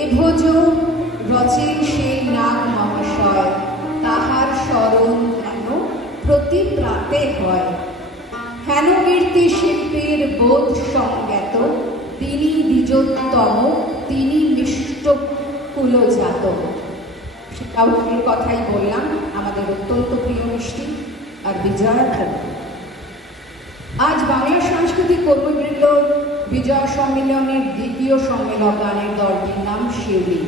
এ ভোজ রচে সেই নাগ মহাশয়, তাহার স্মরণ যেন প্রতি প্রাতে হয়। হেন কীর্তি শিল্পীর বোধ সংজ্ঞাত, তিনি দ্বিজোত্তম, তিনি মিষ্ট কুলজাত। শিক্ষাভূমির কথাই বললাম, আমাদের অত্যন্ত প্রিয় মিষ্টি। আর বিজয়া আজ বাংলা সাংস্কৃতিক কর্মবৃন্দ বিজয় সম্মেলনের দ্বিতীয় সম্মেলন গানের দলটির নাম শিউলি।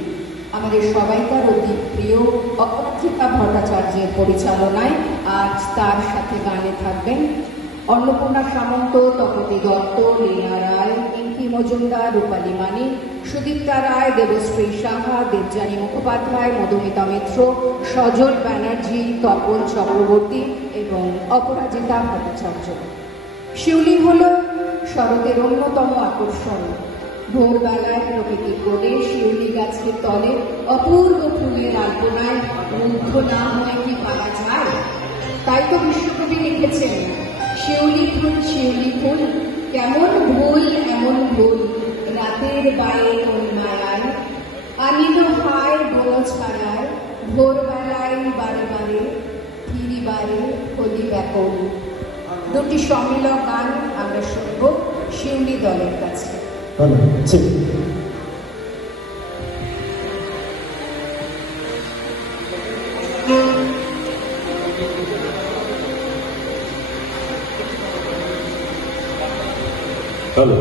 আমাদের সবাইকার অতি প্রিয় অপরাজিতা ভট্টাচার্যের পরিচালনায় আজ তার সাথে গানে থাকবেন অন্নপূর্ণা সামন্ত, তপতি দত্ত, লীনা রায়, পিঙ্কি মজুমদার, রূপালী মানিক, সুদীপ্তা রায়, দেবশ্রী সাহা, দেবযানী মুখোপাধ্যায়, মধুমিতা মিত্র, সজল ব্যানার্জি, তপন চক্রবর্তী এবং অপরাজিতা ভট্টাচার্য। শিউলি হল শরতের অন্যতম আকর্ষণ। ভোরবেলায় প্রকৃতির কোণে শিউলি গাছের তলে অপূর্ব ফুলের আলপনায় মুগ্ধ না হয়ে কি পারা যায়? তাই তো বিশ্বকবি লিখেছেন, শিউলি ফুল কেমন ভুল এমন ভুল, রাতের বায়ে কোন মায়ায় আনিল হায় বন ছাড়ায়, ভোরবেলায় বারে বারে ফিরিবারে হলি ব্যাপন। দুটি সম্মিলন গান আমরা শুনব শিউলি দলের কাছে। Hello,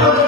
Thank you.